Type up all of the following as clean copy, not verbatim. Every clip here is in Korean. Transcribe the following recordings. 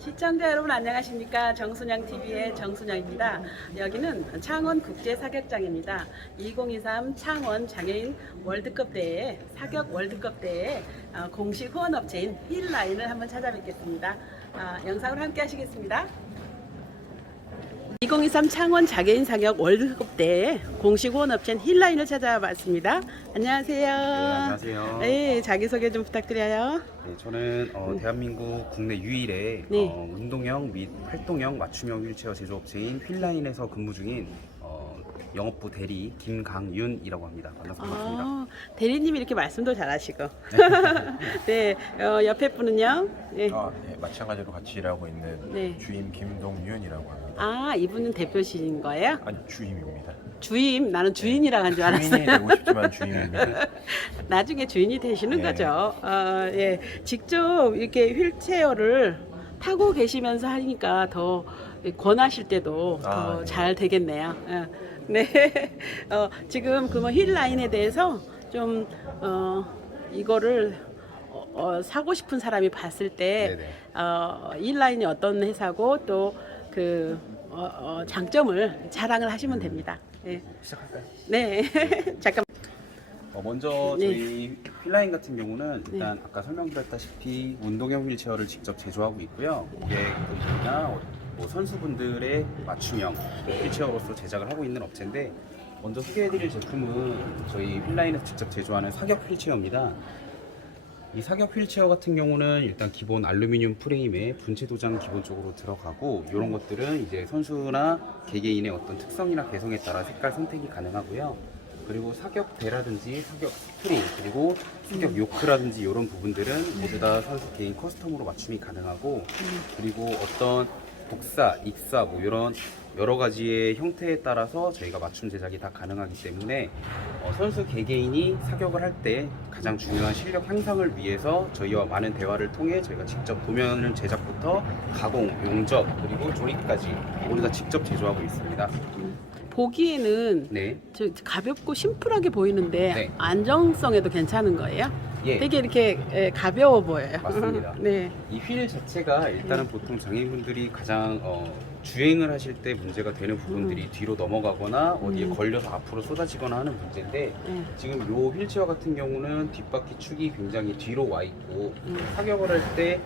시청자 여러분 안녕하십니까? 정순영TV의 정순영입니다. 여기는 창원 국제사격장입니다. 2023 창원 장애인 월드컵 대회, 사격 월드컵 대회 공식 후원업체인 힐라인을 한번 찾아뵙겠습니다. 영상을 함께 하시겠습니다. 2023 창원 장애인 사격 월드컵 대회 공식 후원업체인 힐라인을 찾아봤습니다. 안녕하세요. 네, 안녕하세요. 네, 자기소개 좀 부탁드려요. 네, 저는 대한민국 국내 유일의 네. 운동형 및 활동형 맞춤형 휠체어 제조업체인 휠라인에서 근무 중인 영업부 대리 김강윤이라고 합니다. 만나서 반갑습니다. 대리님이 이렇게 말씀도 잘하시고. 네, 옆에 분은요? 네. 네, 마찬가지로 같이 일하고 있는 네. 주임 김동윤이라고 합니다. 이분은 대표시인 거예요? 아니, 주임입니다. 주임? 나는 주인이라고 한 줄 주인이 알았어요. 되고 싶지만 주임입니다. 나중에 주인이 되시는 네. 거죠. 예. 직접 이렇게 휠체어를 타고 계시면서 하니까 더 권하실 때도 더 네. 잘 되겠네요. 네. 지금 그러면 휠라인에 대해서 좀 이거를 사고 싶은 사람이 봤을 때 힐라인이 어떤 회사고 또 그 장점을 자랑을 하시면 됩니다. 네. 시작할까요? 네. 잠깐. 먼저 네. 저희 휠라인 같은 경우는 일단 아까 설명드렸다시피 운동형 휠체어를 직접 제조하고 있고요. 고객분들이나 선수분들의 맞춤형 휠체어로서 제작을 하고 있는 업체인데, 먼저 소개해드릴 제품은 저희 휠라인에서 직접 제조하는 사격 휠체어입니다. 이 사격 휠체어 같은 경우는 일단 기본 알루미늄 프레임에 분체 도장 기본적으로 들어가고, 이런 것들은 이제 선수나 개개인의 어떤 특성이나 개성에 따라 색깔 선택이 가능하고요. 그리고 사격대라든지 사격 스프링, 그리고 사격 요크라든지 이런 부분들은 모두 다 선수 개인 커스텀으로 맞춤이 가능하고, 그리고 어떤 복사, 익사 뭐 이런 여러 가지의 형태에 따라서 저희가 맞춤 제작이 다 가능하기 때문에 선수 개개인이 사격을 할 때 가장 중요한 실력 향상을 위해서 저희와 많은 대화를 통해 저희가 직접 도면 제작부터 가공, 용접, 그리고 조립까지 모두 다 직접 제조하고 있습니다. 보기에는 네. 가볍고 심플하게 보이는데 네. 안정성에도 괜찮은 거예요? 예. 되게 이렇게 가벼워 보여요. 맞습니다. 네. 이 휠 자체가 일단은 보통 장애인분들이 가장 주행을 하실 때 문제가 되는 부분들이 뒤로 넘어가거나 어디에 걸려서 앞으로 쏟아지거나 하는 문제인데, 네. 지금 이 휠체어 같은 경우는 뒷바퀴 축이 굉장히 뒤로 와 있고 사격을 할 때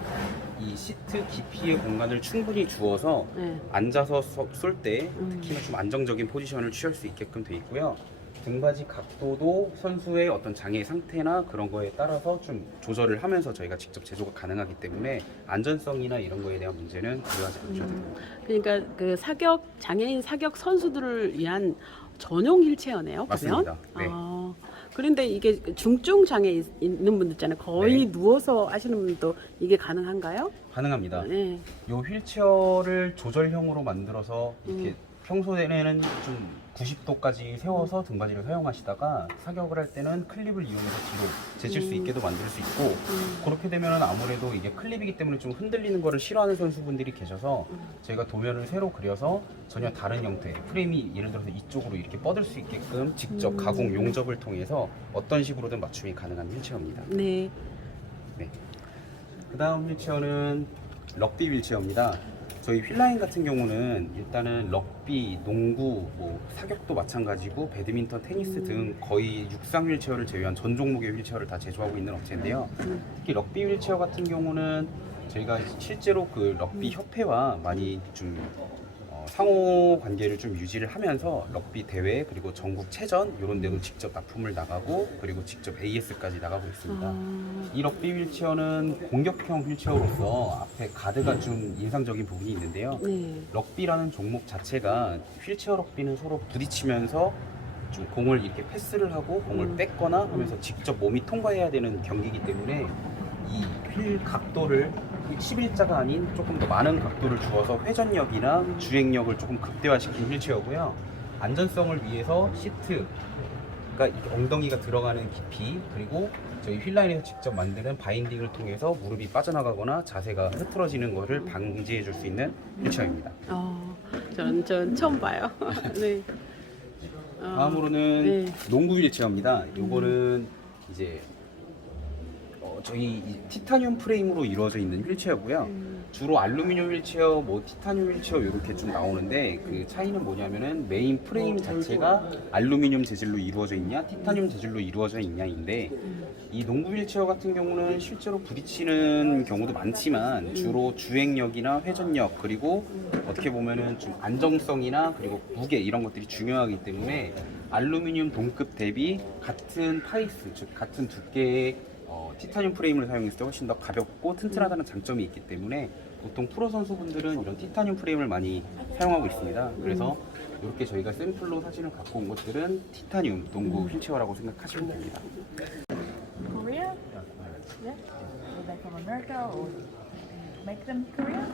이 시트 깊이의 공간을 충분히 주어서 네. 앉아서 쏠 때 특히나 좀 안정적인 포지션을 취할 수 있게끔 돼 있고요. 등받이 각도도 선수의 어떤 장애 상태나 그런 거에 따라서 좀 조절을 하면서 저희가 직접 제조가 가능하기 때문에 안전성이나 이런 거에 대한 문제는 고려하지 않으셔도 됩니다. 그러니까 그 장애인 사격 선수들을 위한 전용 휠체어네요. 맞습니다. 네. 그런데 이게 중증 장애 있는 분들 있잖아요. 거의 네. 누워서 하시는 분도 이게 가능한가요? 가능합니다. 네. 이 휠체어를 조절형으로 만들어서 이렇게 평소에는 좀 90도까지 세워서 등받이를 사용하시다가 사격을 할 때는 클립을 이용해서 뒤로 제칠 수 있게도 만들 수 있고, 그렇게 되면 아무래도 이게 클립이기 때문에 좀 흔들리는 거를 싫어하는 선수분들이 계셔서 저희가 도면을 새로 그려서 전혀 다른 형태, 프레임이 예를 들어서 이쪽으로 이렇게 뻗을 수 있게끔 직접 가공 용접을 통해서 어떤 식으로든 맞춤이 가능한 휠체어입니다. 네. 네. 그 다음 휠체어는 럭비 휠체어입니다. 저희 휠라인 같은 경우는 일단은 럭비, 농구, 뭐 사격도 마찬가지고 배드민턴, 테니스 등 거의 육상 휠체어를 제외한 전 종목의 휠체어를 다 제조하고 있는 업체인데요. 특히 럭비 휠체어 같은 경우는 저희가 실제로 그 럭비 협회와 많이 좀 상호 관계를 좀 유지를 하면서 럭비 대회, 그리고 전국 체전 이런 데도 직접 납품을 나가고, 그리고 직접 AS까지 나가고 있습니다. 이 럭비 휠체어는 공격형 휠체어로서 앞에 가드가 좀 인상적인 부분이 있는데요. 네. 럭비라는 종목 자체가 휠체어 럭비는 서로 부딪히면서 좀 공을 이렇게 패스를 하고 공을 뺏거나 하면서 직접 몸이 통과해야 되는 경기이기 때문에 이 휠 각도를 11자가 아닌 조금 더 많은 각도를 주어서 회전력이나 주행력을 조금 극대화시킨 휠체어고요. 안전성을 위해서 시트, 그러니까 엉덩이가 들어가는 깊이, 그리고 저희 휠라인에서 직접 만드는 바인딩을 통해서 무릎이 빠져나가거나 자세가 흐트러지는 것을 방지해 줄 수 있는 휠체어입니다. 전 처음 봐요. 네. 다음으로는 네. 농구 휠체어입니다. 요거는 이제 저희 이 티타늄 프레임으로 이루어져 있는 휠체어고요. 주로 알루미늄 휠체어, 뭐 티타늄 휠체어 이렇게 좀 나오는데 그 차이는 뭐냐면은 메인 프레임 자체가 알루미늄 재질로 이루어져 있냐, 티타늄 재질로 이루어져 있냐인데 이 농구 휠체어 같은 경우는 실제로 부딪히는 경우도 많지만 주로 주행력이나 회전력 그리고 어떻게 보면은 좀 안정성이나 그리고 무게 이런 것들이 중요하기 때문에 알루미늄 동급 대비 같은 파이스 즉 같은 두께의 티타늄 프레임을 사용했을 때 훨씬 더 가볍고 튼튼하다는 장점이 있기 때문에 보통 프로 선수분들은 이런 티타늄 프레임을 많이 사용하고 있습니다. 그래서 이렇게 저희가 샘플로 사진을 갖고 온 것들은 티타늄 농구 휠체어라고 생각하시면 됩니다. Korea? Yeah? Were they from America or make them Korea?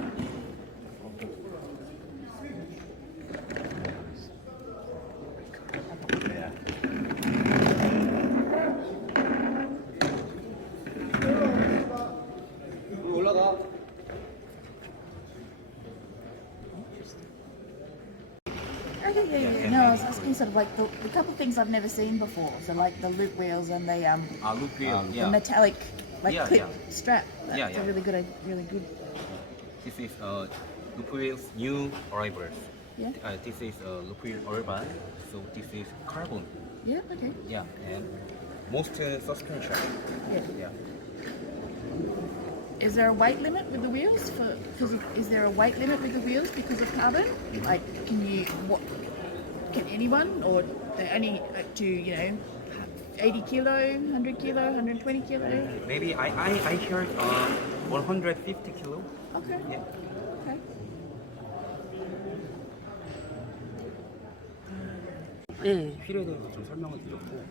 Okay, yeah. No, I was asking sort of like the couple things I've never seen before. So like the loop wheels and the loop wheel, the metallic like Yeah, clip yeah. strap. That's Yeah, a yeah. really good. This is loop wheel's new arrivals. Yeah. This is loop wheel urban, so this is carbon. Yeah. Okay. Yeah, and most suspension. Yeah. Yeah. Is there a weight limit with the wheels? Is there a weight limit with the wheels because of carbon? Like, can anyone or only up to 80 kilo, 100 kilo, 120 kilo? Maybe I heard 150 kilo. Okay. Yeah. Okay. 네. 휠에 대해서 좀 설명을 드렸고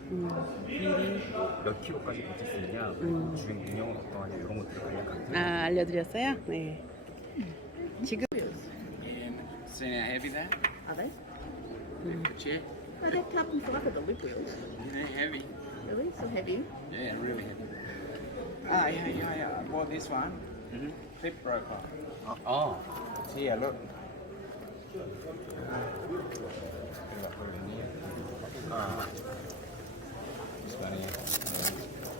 휠이 몇 킬로까지 버틸 수 있냐, 주행 운영은 어떠하냐 이런 것들을 간략하게 아, 알려드렸어요? 네. 지금 Seen how heavy that? Are they? Yeah. No, they're carbon fiber, the loop wheels. Yeah, heavy. Really? So heavy? Yeah, really heavy. Yeah. I bought this one. Clip broke off. 아, See, yeah, look. This one here.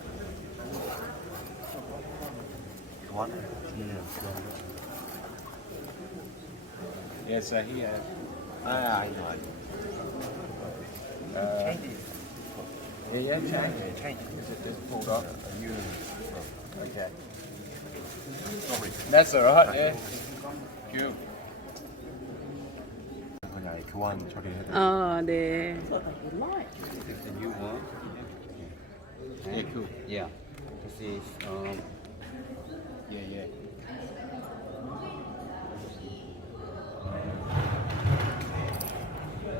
교환을 Yeah, so here. I know. Yeah, change. change. Just pulled off. You. Okay. Sorry. That's alright, yeah. Cool. 그냥 아예 교환 처리해야 돼. 네. Look like you like. this is the new one. Yeah, cool. Yeah. This is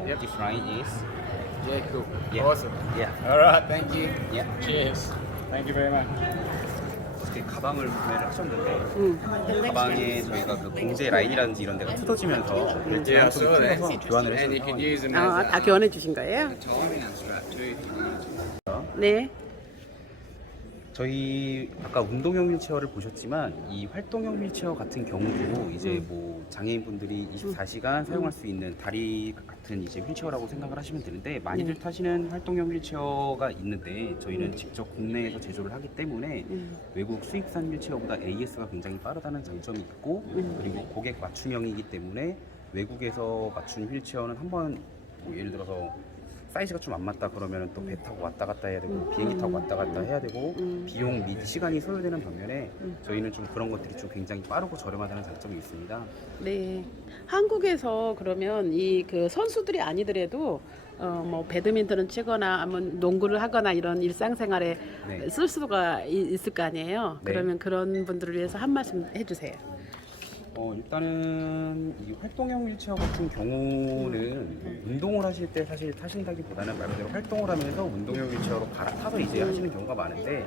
Yeah. this line is Yeah, cool. Yeah. Awesome. yeah. Alright, thank you. Yeah. Cheers. Thank you very much. 어떻게 가방을 구매를 하셨는데 가방에 저희가 그 공제 라인이라든지 이런 데가 뜯어지면서 Yeah, I saw that. 뜯어서 교환을 And you 했어요. could use them 아, as 다 교환해 주신 거예요? timing strap too if you wanted to. 네. 저희 아까 운동형 휠체어를 보셨지만 이 활동형 휠체어 같은 경우도 이제 뭐 장애인분들이 24시간 사용할 수 있는 다리 같은 이제 휠체어라고 생각을 하시면 되는데 많이들 타시는 활동형 휠체어가 있는데 저희는 직접 국내에서 제조를 하기 때문에 외국 수입산 휠체어보다 AS가 굉장히 빠르다는 장점이 있고 그리고 고객 맞춤형이기 때문에 외국에서 맞춘 휠체어는 한번 뭐 예를 들어서 사이즈가 좀 안 맞다 그러면 또 배 타고 왔다 갔다 해야 되고 비행기 타고 왔다 갔다 해야 되고 비용 및 시간이 소요되는 반면에 저희는 좀 그런 것들이 좀 굉장히 빠르고 저렴하다는 장점이 있습니다. 네. 한국에서 그러면 이 그 선수들이 아니더라도 뭐 배드민턴을 치거나 아니면 농구를 하거나 이런 일상생활에 네. 쓸 수가 있을 거 아니에요. 네. 그러면 그런 분들을 위해서 한 말씀 해주세요. 일단은 이 활동형 휠체어 같은 경우는 운동을 하실 때 사실 타신다기보다는 말 그대로 활동을 하면서 운동형 휠체어로 갈아타서 이제 하시는 경우가 많은데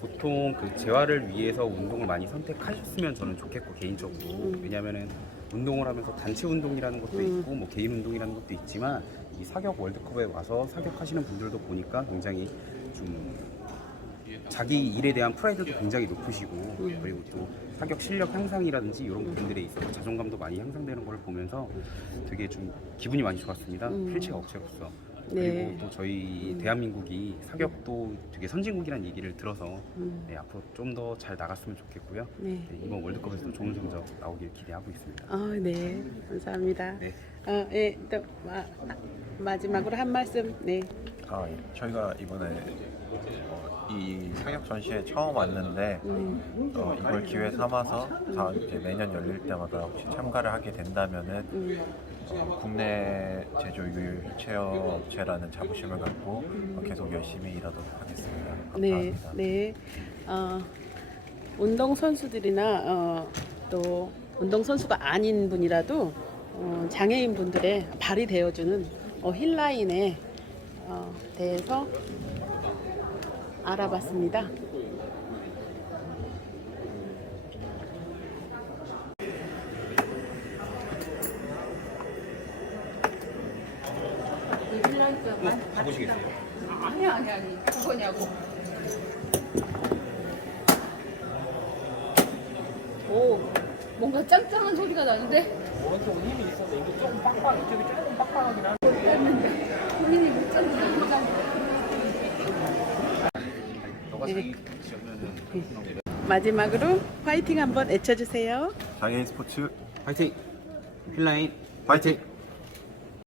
보통 그 재활을 위해서 운동을 많이 선택하셨으면 저는 좋겠고 개인적으로 왜냐면은 운동을 하면서 단체 운동이라는 것도 있고 뭐 개인 운동이라는 것도 있지만 이 사격 월드컵에 와서 사격하시는 분들도 보니까 굉장히 좀 자기 일에 대한 프라이드도 굉장히 높으시고 그리고 또 사격 실력 향상이라든지 이런 부분들에 있어서 자존감도 많이 향상되는 걸 보면서 되게 좀 기분이 많이 좋았습니다. 휠체어 업체로서. 네. 그리고 또 저희 대한민국이 사격도 되게 선진국이라는 얘기를 들어서 네, 앞으로 좀 더 잘 나갔으면 좋겠고요. 네. 네, 이번 월드컵에서도 좋은 성적 나오길 기대하고 있습니다. 네. 감사합니다. 네. 예, 또 마지막으로 한 말씀. 네. 예. 저희가 이번에 이 사격 전시회 처음 왔는데 이걸 기회 삼아서 이제 매년 열릴 때마다 혹시 참가를 하게 된다면은 국내 제조 유일 휠체어 업체라는 자부심을 갖고 계속 열심히 일하도록 하겠습니다. 네, 감사합니다. 네. 운동 선수들이나 또 운동 선수가 아닌 분이라도 장애인 분들의 발이 되어주는 힐라인에 대해서 알아봤습니다. 가보시겠어요? 아니 그거냐고. 오 뭔가 짱짱한 소리가 나는데. 오른쪽 힘이 있어서 이게 조금 빡빡, 이쪽이 조금 빡빡하긴 한데. 본인이 못 잡는 거 너가 자기 지으면은 마지막으로 화이팅 한번 외쳐주세요. 장애인 스포츠 파이팅! 힐라인 파이팅!